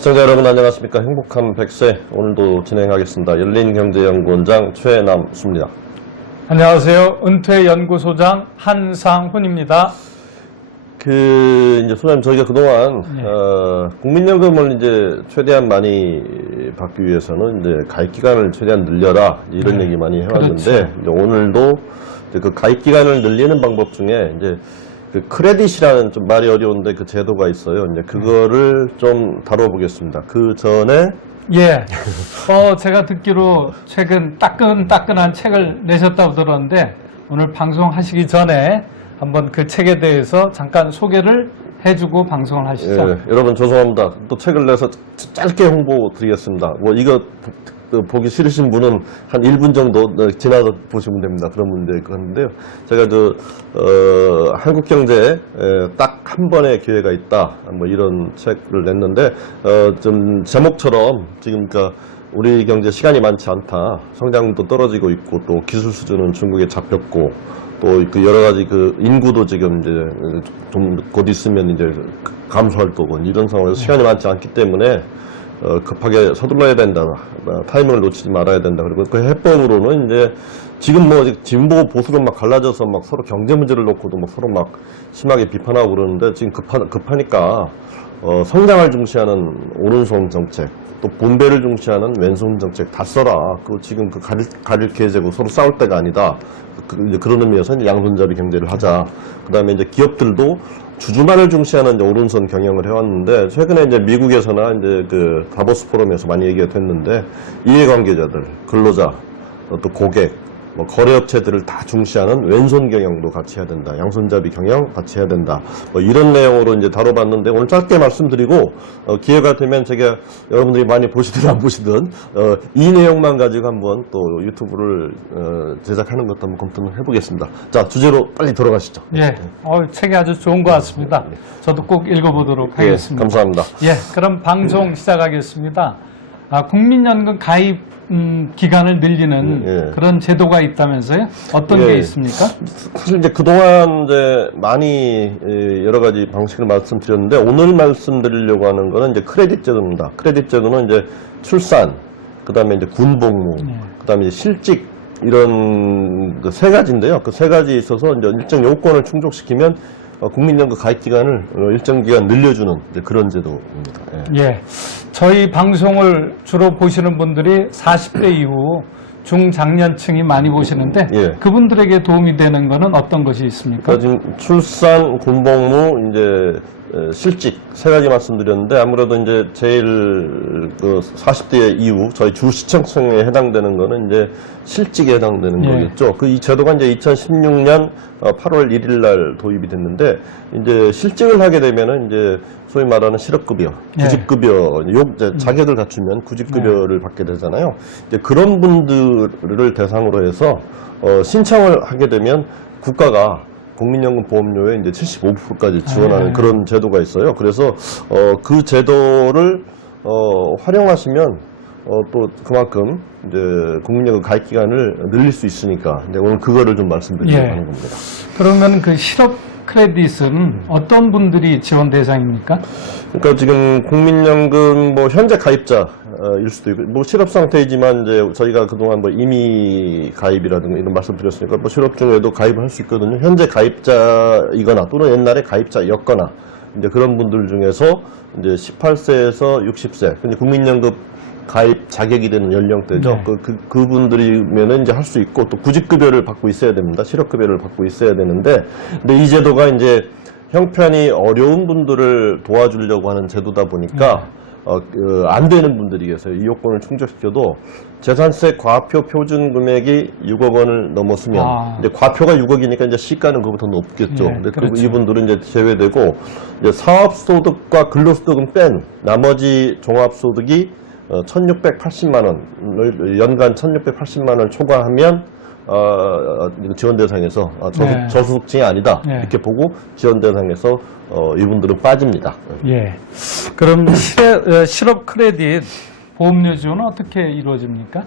시청자 여러분 안녕하십니까. 행복한 100세 오늘도 진행하겠습니다. 열린경제연구원장 최남수입니다. 안녕하세요. 은퇴연구소장 한상훈입니다. 이제 소장님, 저희가 그동안, 국민연금을 이제 최대한 많이 받기 위해서는 이제 가입기간을 최대한 늘려라, 이런 얘기 많이 해왔는데, 그렇죠. 이제 오늘도 이제 그 가입기간을 늘리는 방법 중에 이제 그 크레딧이라는 좀 말이 어려운데 그 제도가 있어요. 이제 그거를 좀 다뤄보겠습니다. 그 전에 제가 듣기로 최근 따끈따끈한 책을 내셨다고 들었는데 오늘 방송하시기 전에 한번 그 책에 대해서 잠깐 소개를 해주고 방송을 하시죠. 예, 여러분 죄송합니다. 또 책을 내서 짧게 홍보 드리겠습니다. 뭐 이거 보기 싫으신 분은 한 1분 정도 지나서 보시면 됩니다. 그런 문제 있는데요. 제가 한국경제에 딱 한 번의 기회가 있다. 뭐 이런 책을 냈는데, 좀 제목처럼 지금 그러니까 우리 경제 시간이 많지 않다. 성장도 떨어지고 있고 또 기술 수준은 중국에 잡혔고 또 그 여러 가지 그 인구도 지금 이제 좀 곧 있으면 이제 감소할 거고 이런 상황에서 시간이 많지 않기 때문에 급하게 서둘러야 된다. 타이밍을 놓치지 말아야 된다. 그리고 그 해법으로는 이제 지금 뭐 진보 보수로 막 갈라져서 막 서로 경제 문제를 놓고도 막 서로 막 심하게 비판하고 그러는데 지금 급하니까 성장을 중시하는 오른손 정책, 또 분배를 중시하는 왼손 정책 다 써라. 그 지금 그 가릴 계제고 서로 싸울 때가 아니다. 이제 그런 의미에서 이제 양손잡이 경제를 하자. 그 다음에 이제 기업들도 주주만을 중시하는 이제 오른손 경영을 해왔는데, 최근에 이제 미국에서나 이제 그 다보스 포럼에서 많이 얘기가 됐는데, 이해관계자들, 근로자, 또 고객, 뭐 거래업체들을 다 중시하는 왼손 경영도 같이 해야 된다. 양손잡이 경영 같이 해야 된다. 뭐 이런 내용으로 이제 다뤄봤는데, 오늘 짧게 말씀드리고, 기회가 되면 제가 여러분들이 많이 보시든 안 보시든, 이 내용만 가지고 한번 또 유튜브를, 제작하는 것도 한번 검토를 해보겠습니다. 자, 주제로 빨리 들어가시죠. 책이 아주 좋은 것 같습니다. 저도 꼭 읽어보도록 하겠습니다. 감사합니다. 그럼 방송 시작하겠습니다. 국민연금 가입 기간을 늘리는 그런 제도가 있다면서요? 어떤 게 있습니까? 사실 이제 그동안 이제 많이 여러 가지 방식을 말씀드렸는데, 오늘 말씀드리려고 하는 거는 이제 크레딧 제도입니다. 크레딧 제도는 이제 출산, 그 다음에 이제 군복무, 그 다음에 이제 실직, 이런 그 세 가지인데요. 그 세 가지에 있어서 이제 일정 요건을 충족시키면 국민연금 가입 기간을 일정 기간 늘려주는 이제 그런 제도입니다. 저희 방송을 주로 보시는 분들이 40대 이후 중장년층이 많이 보시는데 그분들에게 도움이 되는 거는 어떤 것이 있습니까? 지금 출산, 군복무, 이제 실직 세 가지 말씀드렸는데, 아무래도 이제 제일 그 40대 이후 저희 주 시청층에 해당되는 거는 이제 실직에 해당되는 거겠죠. 이 제도가 이제 2016년 8월 1일 날 도입이 됐는데, 이제 실직을 하게 되면은 이제 소위 말하는 실업급여, 구직급여, 자격을 갖추면 구직급여를 받게 되잖아요. 이제 그런 분들을 대상으로 해서 신청을 하게 되면 국가가 국민연금 보험료의 이제 75%까지 지원하는 그런 제도가 있어요. 그래서 그 제도를 활용하시면 또 그만큼 이제 국민연금 가입 기간을 늘릴 수 있으니까 이제 오늘 그거를 좀 말씀드리려고 하는 겁니다. 그러면 그 실업 크레딧은 어떤 분들이 지원 대상입니까? 그러니까 지금 국민연금 뭐 현재 가입자일 수도 있고, 뭐 실업 상태이지만 이제 저희가 그동안 뭐 임의 가입이라든가 이런 말씀드렸으니까 뭐 실업 중에도 가입을 할 수 있거든요. 현재 가입자이거나 또는 옛날에 가입자였거나 이제 그런 분들 중에서 이제 18세에서 60세, 근데 국민연금 가입 자격이 되는 연령대죠. 그분들이면은 이제 할 수 있고, 또 구직급여를 받고 있어야 됩니다. 실업급여를 받고 있어야 되는데, 근데 이 제도가 이제 형편이 어려운 분들을 도와주려고 하는 제도다 보니까, 안 되는 분들이 계세요. 이 요건을 충족시켜도 재산세 과표 표준 금액이 6억 원을 넘었으면, 이제 과표가 6억이니까 이제 시가는 그거보다 높겠죠. 근데 그렇죠. 이분들은 이제 제외되고, 이제 사업소득과 근로소득은 뺀 나머지 종합소득이 1,680만 원을 연간 1,680만 원을 초과하면 지원 대상에서 저소득층이 아니다 이렇게 보고 지원 대상에서 이분들은 빠집니다. 그럼 실업 크레딧 보험료 지원은 어떻게 이루어집니까?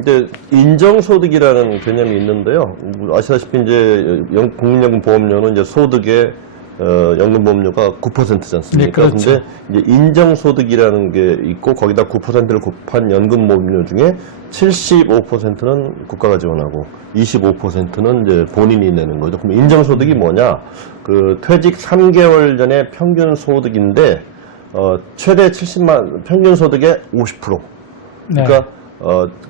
이제 인정소득이라는 개념이 있는데요. 아시다시피 이제 국민연금 보험료는 이제 소득의 연금보험료가 9%지 않습니까? 네, 그렇죠. 근데 이제 인정소득이라는 게 있고 거기다 9%를 곱한 연금보험료 중에 75%는 국가가 지원하고 25%는 이제 본인이 내는 거죠. 그럼 인정소득이 뭐냐? 그 퇴직 3개월 전에 평균 소득인데 최대 70만 평균 소득의 50%. 네. 그러니까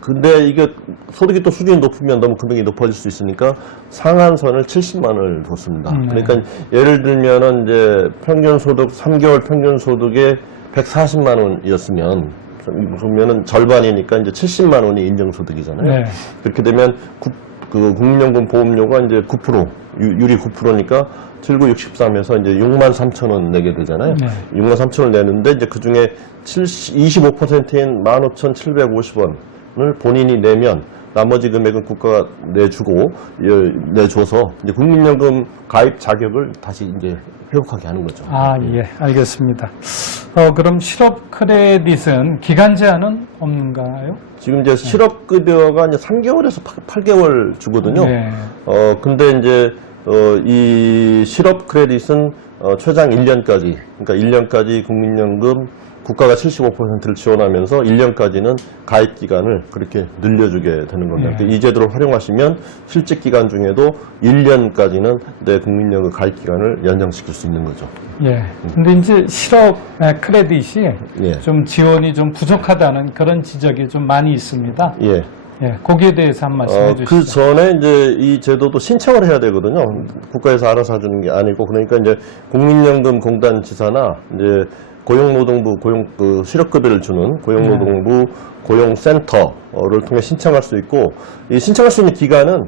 근데 이게 소득이 또 수준이 높으면 너무 금액이 높아질 수 있으니까 상한선을 70만 원을 뒀습니다. 그러니까 예를 들면은 이제 평균 소득 3개월 평균 소득에 140만 원이었으면 그러면은 절반이니까 이제 70만 원이 인정소득이잖아요. 네. 그렇게 되면 그 국민연금 보험료가 이제 9% 유리 9%니까 7963에서 이제 6만 3천 원 내게 되잖아요. 네. 6만 3천 원 내는데 이제 그 중에 25%인 15,750원을 본인이 내면 나머지 금액은 국가가 내줘서 이제 국민연금 가입 자격을 다시 이제 회복하게 하는 거죠. 아, 예, 알겠습니다. 그럼 실업 크레딧은 기간 제한은 없는가요? 지금 이제 실업급여가 이제 3개월에서 8개월 주거든요. 네. 근데 이제 이 실업 크레딧은 최장 1년까지, 그러니까 1년까지 국민연금 국가가 75%를 지원하면서 1년까지는 가입 기간을 그렇게 늘려주게 되는 겁니다. 네. 이 제도를 활용하시면 실직 기간 중에도 1년까지는 내 국민연금 가입 기간을 연장시킬 수 있는 거죠. 예. 근데 이제 실업 크레딧이 예. 좀 지원이 좀 부족하다는 그런 지적이 좀 많이 있습니다. 예. 예, 거기에 대해서 한 말씀 해주시죠. 그 전에 이제 이 제도도 신청을 해야 되거든요. 국가에서 알아서 해주는 게 아니고, 그러니까 이제 국민연금공단 지사나 이제 고용노동부 실업급여를 주는 고용노동부 고용센터를 통해 신청할 수 있고, 이 신청할 수 있는 기간은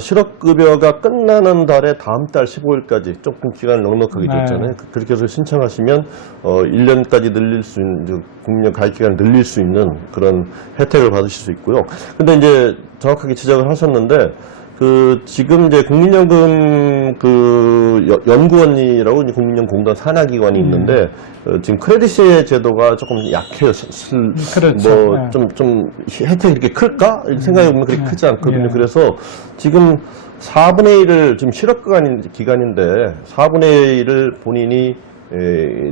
실업급여가 끝나는 달에 다음 달 15일까지 조금 기간을 넉넉하게 네. 줬잖아요. 그렇게 해서 신청하시면 1년까지 늘릴 수 있는 국민연금 가입 기간을 늘릴 수 있는 그런 혜택을 받으실 수 있고요. 근데 이제 정확하게 지적을 하셨는데 지금 이제 국민연금 연구원이라고 이제 국민연금공단 산하기관이 있는데 지금 크레딧의 제도가 조금 약해요. 그렇죠. 네. 좀 혜택이 이렇게 클까? 생각해 보면 그렇게 크지 않거든요. 예. 그래서 지금 4분의 1을 지금 실업 기간인데 4분의 1을 본인이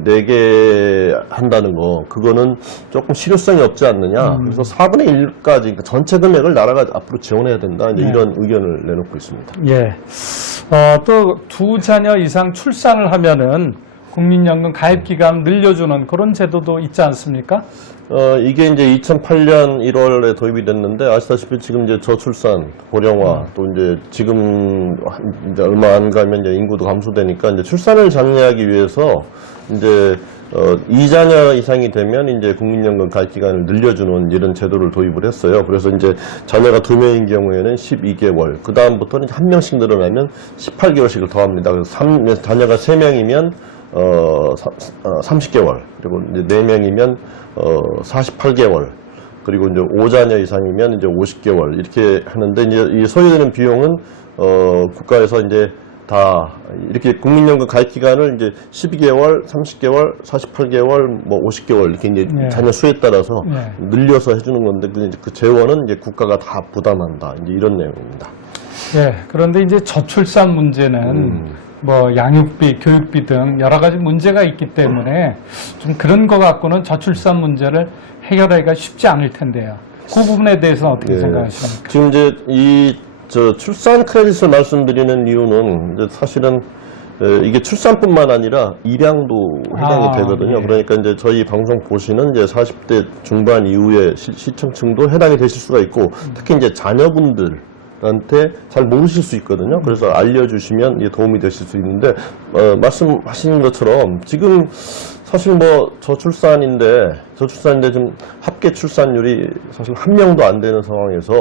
내게 한다는 거, 그거는 조금 실효성이 없지 않느냐. 그래서 4분의 1까지, 그러니까 전체 금액을 나라가 앞으로 지원해야 된다. 이제 네. 이런 의견을 내놓고 있습니다. 예. 또 두 자녀 이상 출산을 하면은 국민연금 가입 기간 늘려주는 그런 제도도 있지 않습니까? 이게 이제 2008년 1월에 도입이 됐는데, 아시다시피 지금 이제 저출산, 고령화, 또 이제 지금 이제 얼마 안 가면 이제 인구도 감소되니까 이제 출산을 장려하기 위해서 이제 2자녀 이상이 되면 이제 국민연금 가입 기간을 늘려주는 이런 제도를 도입을 했어요. 그래서 이제 자녀가 2명인 경우에는 12개월, 그 다음부터는 한 명씩 늘어나면 18개월씩을 더합니다. 그래서 자녀가 3명이면 30개월, 그리고 이제 4명이면 48개월, 그리고 이제 5자녀 이상이면 이제 50개월 이렇게 하는데, 이제 이 소요되는 비용은 국가에서 이제 다 이렇게 국민연금 가입 기간을 이제 12개월, 30개월, 48개월, 뭐 50개월 이렇게 이제 네. 자녀 수에 따라서 네. 늘려서 해주는 건데, 그 재원은 이제 국가가 다 부담한다. 이제 이런 내용입니다. 예. 그런데 이제 저출산 문제는 뭐 양육비, 교육비 등 여러 가지 문제가 있기 때문에 좀 그런 거 갖고는 저출산 문제를 해결하기가 쉽지 않을 텐데요. 그 부분에 대해서 어떻게 예. 생각하십니까? 지금 이제 출산 크레딧을 말씀드리는 이유는 이제 사실은 이게 출산뿐만 아니라 입양도 해당이 되거든요. 예. 그러니까 이제 저희 방송 보시는 이제 40대 중반 이후의 시청층도 해당이 되실 수가 있고, 특히 이제 자녀분들한테 잘 모르실 수 있거든요. 그래서 알려주시면 이게 도움이 되실 수 있는데, 말씀하신 것처럼 지금 사실 뭐 저출산인데 좀 합계 출산율이 사실 1명도 안 되는 상황에서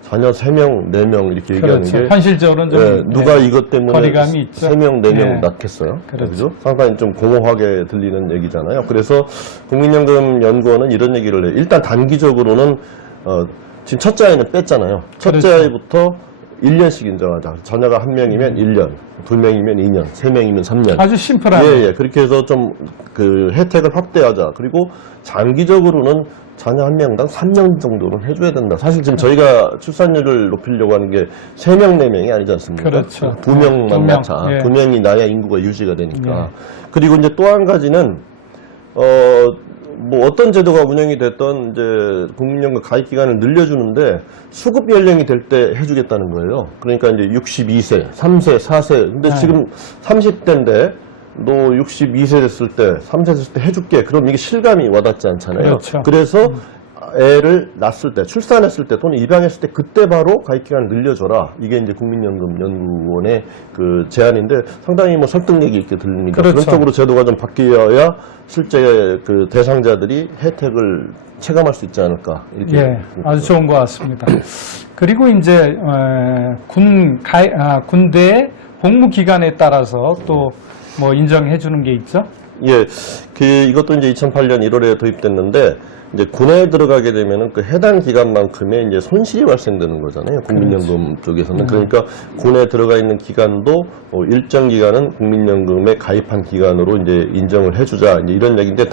자녀 3명, 4명 이렇게 얘기하는 그렇죠. 게, 현실적으로는 좀 누가 이것 때문에 거리감이 있죠. 3명, 4명 예. 낳겠어요? 그렇죠. 그죠? 상당히 좀 공허하게 들리는 얘기잖아요. 그래서 국민연금연구원은 이런 얘기를 해요. 일단 단기적으로는 지금 첫째 아이는 뺐잖아요. 첫째 그렇죠. 아이부터 1년씩 인정하자. 자녀가 1명이면 1년, 2명이면 2년, 3명이면 3년. 아주 심플하네. 예. 그렇게 해서 좀 그 혜택을 확대하자. 그리고 장기적으로는 자녀 한 명당 3년 정도는 해줘야 된다. 사실 지금 저희가 출산율을 높이려고 하는 게 3명, 4명이 아니지 않습니까? 그렇죠. 2명만 두 명. 낳자. 예. 2명이 나야 인구가 유지가 되니까. 예. 그리고 이제 또 한 가지는, 뭐 어떤 제도가 운영이 됐던 이제 국민연금 가입 기간을 늘려주는데 수급 연령이 될 때 해주겠다는 거예요. 그러니까 이제 62세, 3세, 4세. 근데 네. 지금 30대인데 너 62세 됐을 때, 3세 됐을 때 해줄게. 그럼 이게 실감이 와닿지 않잖아요. 그렇죠. 그래서 애를 낳았을 때, 출산했을 때, 또는 입양했을 때 그때 바로 가입 기간을 늘려줘라. 이게 이제 국민연금 연구원의 그 제안인데 상당히 뭐 설득력이 있게 들립니다. 그렇죠. 그런 쪽으로 제도가 좀 바뀌어야 실제 그 대상자들이 혜택을 체감할 수 있지 않을까. 이렇게 예, 아주 좋은 것 같습니다. 그리고 이제 군대의 복무 기간에 따라서 또 뭐 인정해 주는 게 있죠. 예, 이것도 이제 2008년 1월에 도입됐는데, 이제 군에 들어가게 되면은 그 해당 기간만큼의 이제 손실이 발생되는 거잖아요. 국민연금 쪽에서는. 그러니까 군에 들어가 있는 기간도 일정 기간은 국민연금에 가입한 기간으로 이제 인정을 해주자. 이제 이런 얘기인데,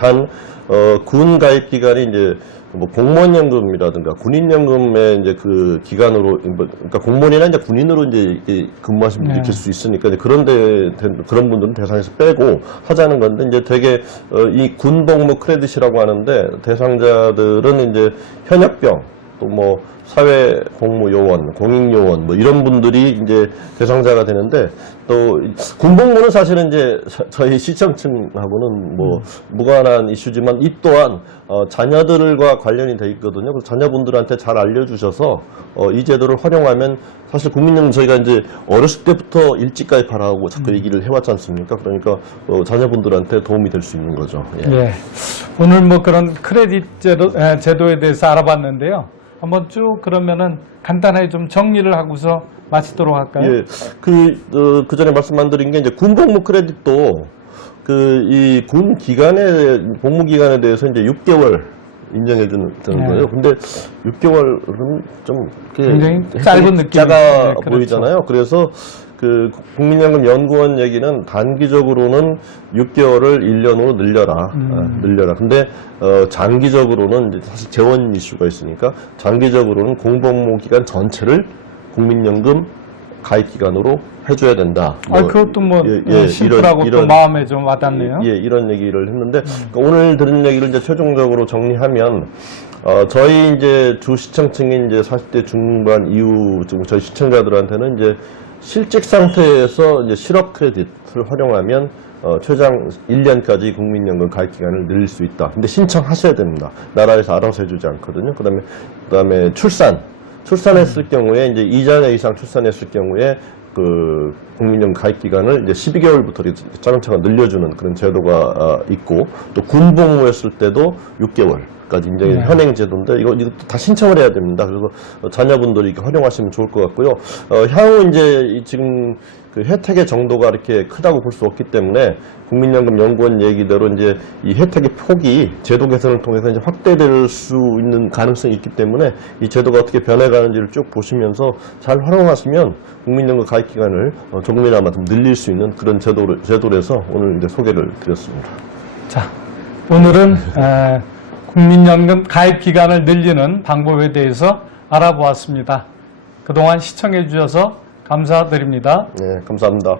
군 가입 기간이 이제 뭐 공무원연금이라든가 군인연금의 이제 그 기간으로, 그러니까 공무원이나 이제 군인으로 이제 근무하시는 분들이 있을 수 있으니까 이제 그런 분들은 대상에서 빼고 하자는 건데, 이제 되게 이 군복무 크레딧이라고 하는데 대상자들은 이제 현역병, 또 뭐 사회복무요원, 공익요원 뭐 이런 분들이 이제 대상자가 되는데, 또 군복무는 사실은 이제 저희 시청층하고는 뭐 무관한 이슈지만 이 또한 자녀들과 관련이 돼 있거든요. 그래서 자녀분들한테 잘 알려주셔서 이 제도를 활용하면, 사실 국민연금 저희가 이제 어렸을 때부터 일찍 가입하라고 자꾸 얘기를 해왔지 않습니까? 그러니까 자녀분들한테 도움이 될 수 있는 거죠. 예. 예. 오늘 뭐 그런 크레딧 제도에 대해서 알아봤는데요. 한번 쭉 그러면은 간단하게 좀 정리를 하고서 마치도록 할까요? 예, 그 전에 말씀 안 드린 게 이제 군복무 크레딧도 이 군 기간에, 복무 기간에 대해서 이제 6개월 인정해주는 네. 거예요. 근데 6개월은 좀 굉장히 짧은 느낌이 작아 네, 그렇죠. 보이잖아요. 그래서 그 국민연금 연구원 얘기는 단기적으로는 6개월을 1년으로 늘려라. 늘려라. 근데 장기적으로는 이제 사실 재원 이슈가 있으니까 장기적으로는 공복무 기간 전체를 국민연금 가입 기간으로 해줘야 된다. 그것도 뭐 심플하고 또 마음에 좀 와닿네요. 예, 이런 얘기를 했는데, 그러니까 오늘 들은 얘기를 이제 최종적으로 정리하면, 저희 이제 주 시청층인 이제 40대 중반 이후 저희 시청자들한테는 이제 실직 상태에서 이제 실업 크레딧을 활용하면 최장 1년까지 국민연금 가입 기간을 늘릴 수 있다. 근데 신청하셔야 됩니다. 나라에서 알아서 해주지 않거든요. 그다음에 출산했을 경우에 이제 2자녀 이상 출산했을 경우에 그 국민연금 가입 기간을 이제 12개월부터 차근차근 늘려주는 그런 제도가 있고, 또 군복무했을 때도 6개월까지 인정이 현행 제도인데 이거 다 신청을 해야 됩니다. 그래서 자녀분들이 이렇게 활용하시면 좋을 것 같고요. 향후 이제 지금 그 혜택의 정도가 이렇게 크다고 볼 수 없기 때문에 국민연금 연구원 얘기대로 이제 이 혜택의 폭이 제도 개선을 통해서 이제 확대될 수 있는 가능성이 있기 때문에 이 제도가 어떻게 변해가는지를 쭉 보시면서 잘 활용하시면 국민연금 가입 기간을 조금이나마 좀 늘릴 수 있는 그런 제도라서 오늘 이제 소개를 드렸습니다. 자, 오늘은 국민연금 가입 기간을 늘리는 방법에 대해서 알아보았습니다. 그동안 시청해 주셔서 감사드립니다. 네, 감사합니다.